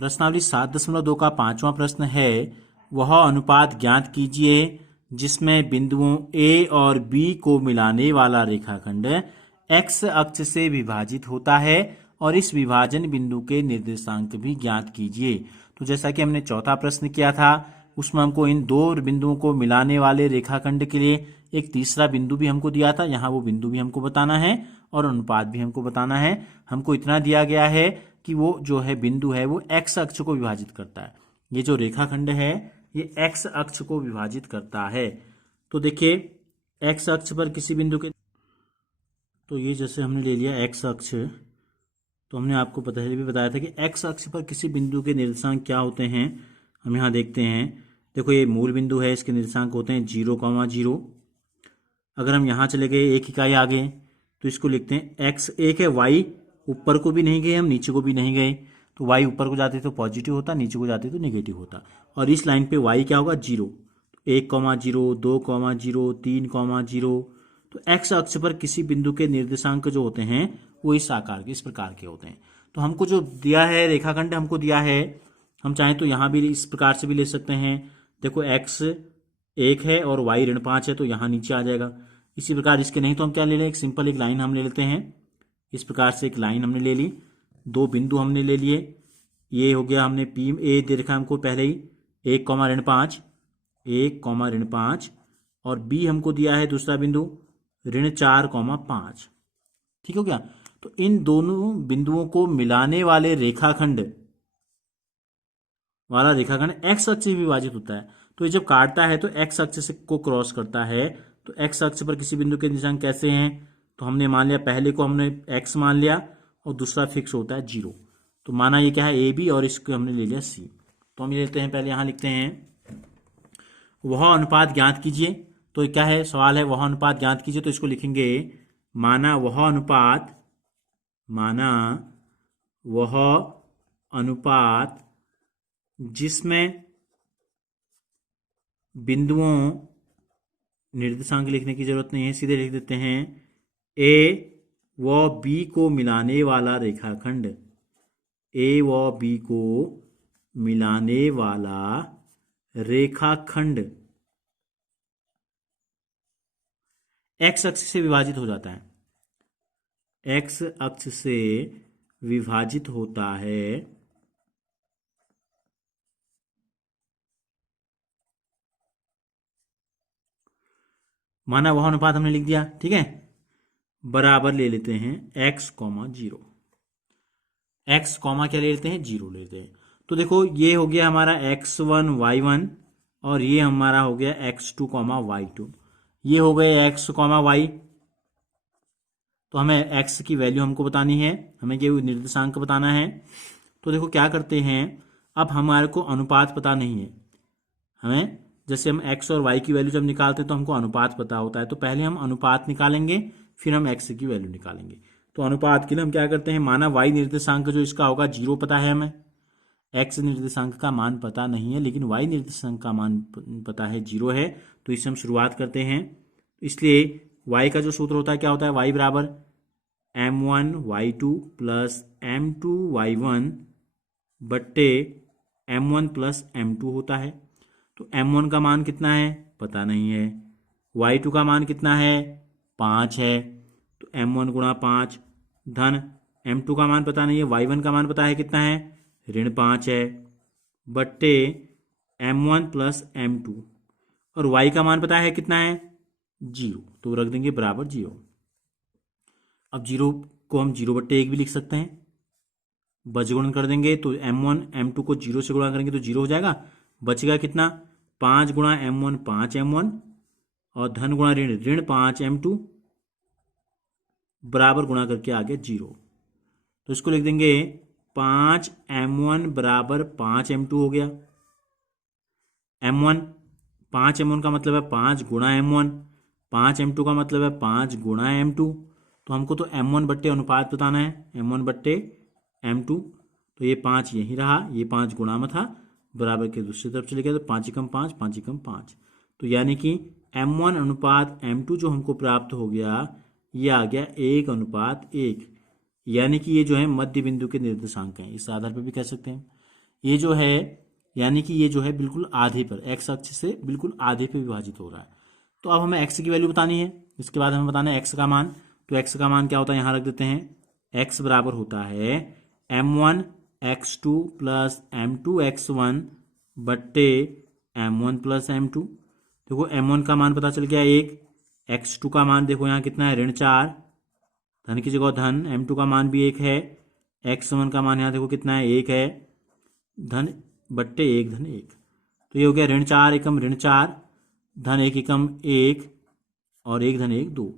प्रश्नावली 7.2 का 5वां प्रश्न है, वह अनुपात ज्ञात कीजिए जिसमें बिंदुओं ए और बी को मिलाने वाला रेखाखंड एक्स अक्ष से विभाजित होता है और इस विभाजन बिंदु के निर्देशांक भी ज्ञात कीजिए। तो जैसा कि हमने चौथा प्रश्न किया था, उसमें हमको इन दो बिंदुओं को मिलाने वाले रेखाखंड के लिए एक तीसरा बिंदु भी हमको दिया था। यहाँ वो बिंदु भी हमको बताना है और अनुपात भी हमको बताना है। हमको इतना दिया गया है कि वो जो है बिंदु है वो एक्स अक्ष को विभाजित करता है। ये जो रेखाखंड है ये एक्स अक्ष को विभाजित करता है। तो देखिए एक्स अक्ष पर किसी बिंदु के, तो ये जैसे हमने ले लिया एक्स अक्ष, तो हमने आपको पहले भी बताया था कि एक्स अक्ष पर किसी बिंदु के निर्देशांक क्या होते हैं। हम यहाँ देखते हैं, देखो ये मूल बिंदु है, इसके निर्देशांक होते हैं 0,0। अगर हम यहाँ चले गए एक इकाई आगे तो इसको लिखते हैं एक्स। एक है वाई, ऊपर को भी नहीं गए हम, नीचे को भी नहीं गए, तो वाई ऊपर को जाते तो पॉजिटिव होता, नीचे को जाते तो नेगेटिव होता। और इस लाइन पे वाई क्या होगा 0, 1,0, 2,0, 3,0। तो एक्स अक्ष पर किसी बिंदु के निर्देशांक जो होते हैं वो इस आकार के, इस प्रकार के होते हैं। तो हमको जो दिया है रेखाखंड हमको दिया है, हम चाहें तो यहाँ भी इस प्रकार से भी ले सकते हैं। देखो एक्स 1 है और वाई ऋण 5 है, तो यहाँ नीचे आ जाएगा। इसी प्रकार इसके नहीं तो हम क्या ले लें, एक सिंपल एक लाइन हम ले लेते हैं। इस प्रकार से एक लाइन हमने ले ली, दो बिंदु हमने ले लिए। ये हो गया, हमने पी ए दे रखा हमको पहले ही 1,5, 1,5 और बी हमको दिया है दूसरा बिंदु ऋण 4,5। ठीक हो गया। तो इन दोनों बिंदुओं को मिलाने वाले रेखाखंड एक्स अक्ष से विभाजित होता है। तो ये जब काटता है तो एक्स अक्ष से को क्रॉस करता है। तो एक्स अक्ष पर किसी बिंदु के निर्देशांक कैसे हैं, तो हमने मान लिया, पहले को हमने एक्स मान लिया और दूसरा फिक्स होता है 0। तो माना ये क्या है ए बी और इसको हमने ले लिया सी। तो हम ये लेते हैं, पहले यहां लिखते हैं वह अनुपात ज्ञात कीजिए। तो क्या है सवाल है, वह अनुपात ज्ञात कीजिए। तो इसको लिखेंगे माना वह अनुपात जिसमें बिंदुओं, निर्देशांक लिखने की जरूरत नहीं है, सीधे लिख देते हैं ए व बी को मिलाने वाला रेखाखंड, ए व बी को मिलाने वाला रेखाखंड एक्स अक्ष से विभाजित हो जाता है, एक्स अक्ष से विभाजित होता है। माना वह अनुपात हमने लिख दिया, ठीक है, बराबर ले लेते हैं x, 0। x कॉमा क्या ले लेते हैं, 0 लेते हैं। तो देखो ये हो गया हमारा x1 y1 और ये हमारा हो गया x2, y2। ये हो गए x, y। तो हमें x की वैल्यू हमको बतानी है, हमें ये निर्देशांक बताना है। तो देखो क्या करते हैं, अब हमारे को अनुपात पता नहीं है। हमें जैसे हम x और y की वैल्यू जब निकालते हैं तो हमको अनुपात पता होता है। तो पहले हम अनुपात निकालेंगे, फिर हम x की वैल्यू निकालेंगे। तो अनुपात के लिए हम क्या करते हैं, माना y निर्देशांक जो इसका होगा 0 पता है हमें, x निर्देशांक का मान पता नहीं है, लेकिन y निर्देशांक का मान पता है 0 है। तो इससे हम शुरुआत करते हैं। इसलिए y का जो सूत्र होता है क्या होता है, y बराबर m1 y2 plus m2 y1 बट्टे m1 प्लस m2 होता है। तो m1 का मान कितना है पता नहीं है, y2 का मान कितना है 5 है, तो m1 गुणा 5 धन m2 का मान पता नहीं है, y1 का मान पता है कितना है ऋण 5 है, बट्टे m1 प्लस m2 और y का मान पता है कितना है 0, तो रख देंगे बराबर 0। अब 0 को हम 0/1 भी लिख सकते हैं, बजगुणन कर देंगे तो m1 m2 को 0 से गुणा करेंगे तो 0 हो जाएगा। बचेगा कितना 5 गुणा m1 5m1 और धन गुणा ऋण 5m2 बराबर गुणा करके आ गया 0। तो इसको लिख देंगे 5m1 बराबर 5m2 हो गया। m1 5m1 का मतलब है 5 गुणा m1, 5m2 का मतलब है 5 गुणा m2। तो हमको तो m1 बट्टे अनुपात बताना है, m1 बट्टे m2। तो ये 5 यही रहा, ये 5 गुणा में था, बराबर के दूसरी तरफ चले गया, तो 5 एकम 5, 5 एकम 5। तो यानी कि m1 अनुपात m2 जो हमको प्राप्त हो गया ये आ गया 1:1। यानी कि ये जो है मध्य बिंदु के निर्देशांक हैं, इस आधार पर भी कह सकते हैं। ये जो है यानी कि ये जो है बिल्कुल आधे पर, एक्स अक्ष से बिल्कुल आधे पे विभाजित हो रहा है। तो अब हमें एक्स की वैल्यू बतानी है, इसके बाद हमें बताना है एक्स का मान। तो एक्स का मान क्या होता है, यहाँ रख देते हैं। एक्स बराबर होता है m1 x2 plus m2 x1 बट्टे m1 प्लस m2। देखो m1 का मान पता चल गया 1, x2 का मान देखो यहाँ कितना है ऋण 4, धन की जगह धन, m2 का मान भी 1 है, x1 का मान यहाँ देखो कितना है 1 है, धन बट्टे 1 धन 1। तो ये हो गया ऋण 4 एकम ऋण 4, धन 1 एकम 1 और 1 धन 1 2।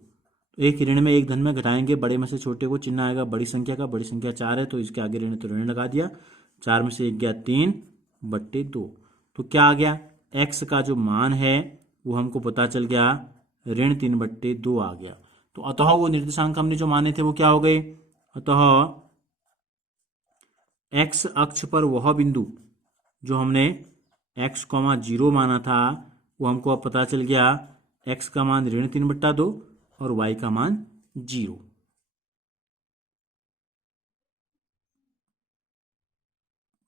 तो एक ऋण में एक धन में घटाएंगे, बड़े में से छोटे को चिन्ह आएगा बड़ी संख्या का, बड़ी संख्या 4 है तो इसके आगे ऋण तो ऋण लगा दिया, 4 में से 1 गया 3 बट्टे 2। तो क्या आ गया, x का जो मान है वो हमको पता चल गया ऋण 3 बट्टे 2 आ गया। तो अतः वो निर्देशांक हमने जो माने थे वो क्या हो गए, अतः x अक्ष पर वह बिंदु जो हमने x, 0 माना था वो हमको अब पता चल गया, x का मान ऋण 3 बट्टा 2 और y का मान 0।